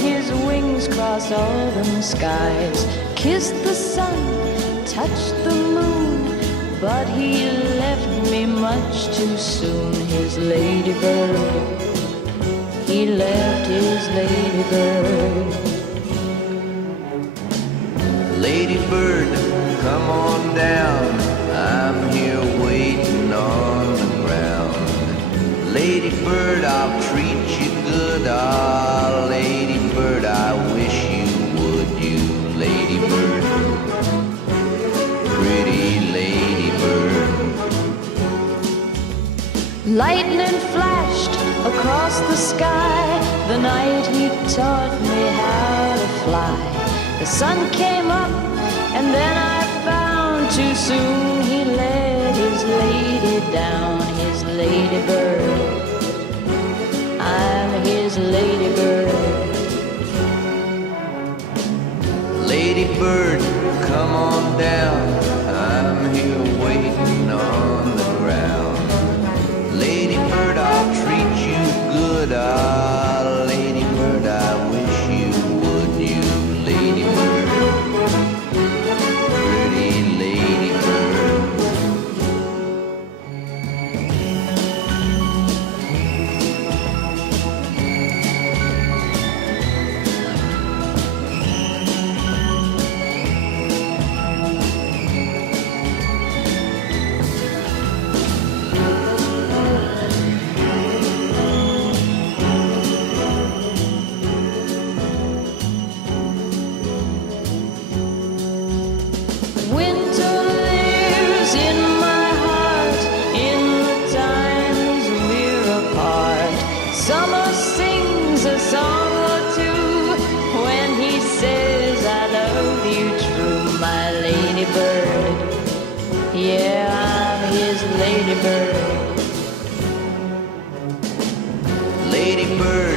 his wings cross autumn skies, kissed the sun, touched the moon, but he left me much too soon. His ladybird, he left his ladybird. Ladybird, come on down, I'm here waiting on the ground. Ladybird, I'll treat you good. Ah, ladybird, I wish you would. You ladybird, pretty ladybird. Lightning flashed across the sky the night he taught me how to fly. The sun came up and then I found too soon he let his lady down. His ladybird, I'm his ladybird. Ladybird, come on down, I'm here waiting on the ground. Ladybird, I'll treat you good. Ah, ladybird, I wish you would. You ladybird, pretty ladybird. Winter lives in my heart in the times we're apart. Summer sings a song or two when he says I love you true. My ladybird, yeah, I'm his ladybird. Ladybird,